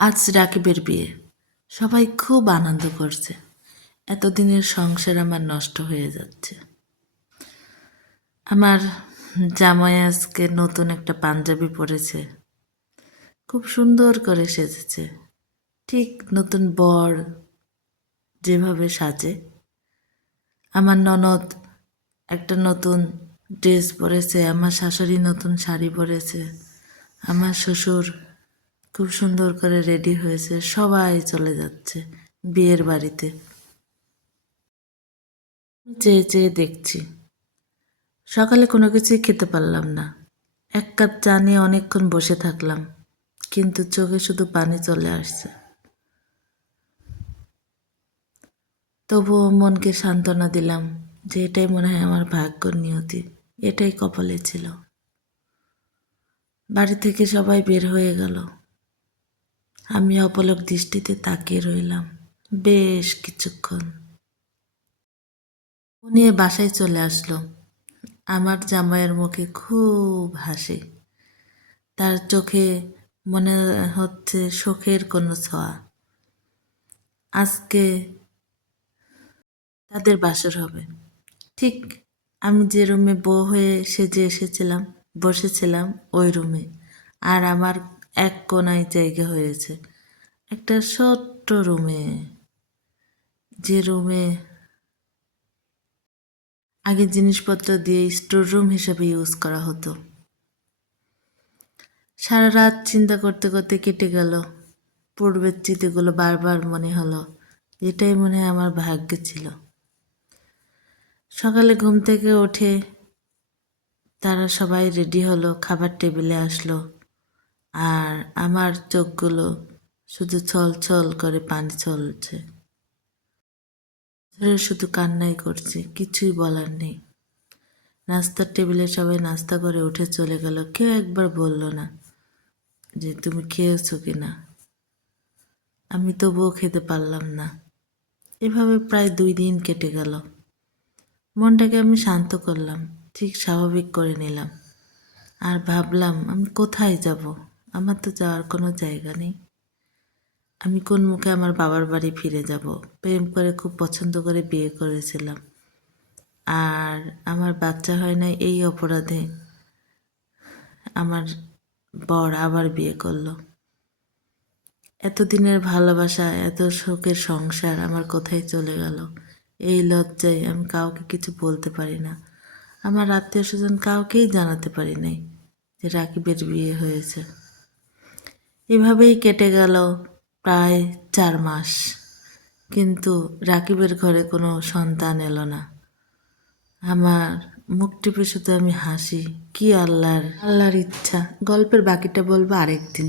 আজ রাকিবের বিয়ে। সবাই খুব আনন্দ করছে। এতদিনের সংসার আমার নষ্ট হয়ে যাচ্ছে। আমার জামাই আজকে নতুন একটা পাঞ্জাবি পরেছে, খুব সুন্দর করে সেজেছে, ঠিক নতুন বর যেভাবে সাজে। আমার ননদ একটা নতুন ড্রেস পরেছে, আমার শাশুড়ি নতুন শাড়ি পরেছে, আমার শ্বশুর খুব সুন্দর করে রেডি হয়েছে। সবাই চলে যাচ্ছে বিয়ের বাড়িতে। চেয়ে চেয়ে দেখছি। সকালে কোনো কিছুই খেতে পারলাম না। এক কাপ চা নিয়ে অনেকক্ষণ বসে থাকলাম, কিন্তু চোখে শুধু পানি চলে আসছে। তবুও মনকে সান্ত্বনা দিলাম যে এটাই মনে হয় আমার ভাগ্যর নিয়তি, এটাই কপালে ছিল। বাড়ি থেকে সবাই বের হয়ে গেল, আমি অপলক দৃষ্টিতে তাকিয়ে রইলাম বেশ কিছুক্ষণ। ও নিয়ে বাসায় চলে আসলো। আমার জামাইয়ের মুখে খুব হাসি, তার চোখে মনে হচ্ছে শোকের কোনো ছোঁয়া। আজকে তাদের বাসর হবে। ঠিক আমি যে রুমে বউ হয়ে সেজে এসেছিলাম, বসেছিলাম ওই রুমে। আর আমার এক কোনায় জায়গা হয়েছে একটা ছোট্ট রুমে, যে রুমে আগে জিনিসপত্র দিয়ে স্টোর রুম হিসেবে ইউজ করা হতো। সারা রাত চিন্তা করতে করতে কেটে গেল। পূর্বের স্মৃতিগুলো বারবার মনে হলো, এটাই মনে হয় আমার ভাগ্যে ছিল। সকালে ঘুম থেকে উঠে তারা সবাই রেডি হলো, খাবার টেবিলে আসলো। আর আমার চোখগুলো শুধু ছল ছল করে পানি চলছে, শুধু কান্নাই করছে, কিছুই বলার নেই। নাস্তার টেবিলে সবাই নাস্তা করে উঠে চলে গেল, কেউ একবার বলল না যে তুমি খেয়েছো কি না। আমি তবুও খেতে পারলাম না। এভাবে প্রায় 2 দিন কেটে গেল। মনটাকে আমি শান্ত করলাম, ঠিক স্বাভাবিক করে নিলাম। আর ভাবলাম আমি কোথায় যাব, আমার তো যাওয়ার কোনো জায়গা নেই। আমি কোন মুখে আমার বাবার বাড়ি ফিরে যাব। প্রেম করে খুব পছন্দ করে বিয়ে করেছিলাম, আর আমার বাচ্চা হয় না এই অপরাধে আমার বর আবার বিয়ে করলো। এতদিনের ভালোবাসা, এত শোকের সংসার আমার কোথায় চলে গেল। এই লজ্জায় আমি কাউকে কিছু বলতে পারি না। আমার আত্মীয় স্বজন কাউকেই জানাতে পারি নাই যে রাকিবের বিয়ে হয়েছে। এভাবেই কেটে গেল প্রায় 4 মাস, কিন্তু রাকিবের ঘরে কোনো সন্তান এলো না। আমার মুখ টিপে শুধু আমি হাসি, কি আল্লাহর ইচ্ছা। গল্পের বাকিটা বলবো আরেকদিন।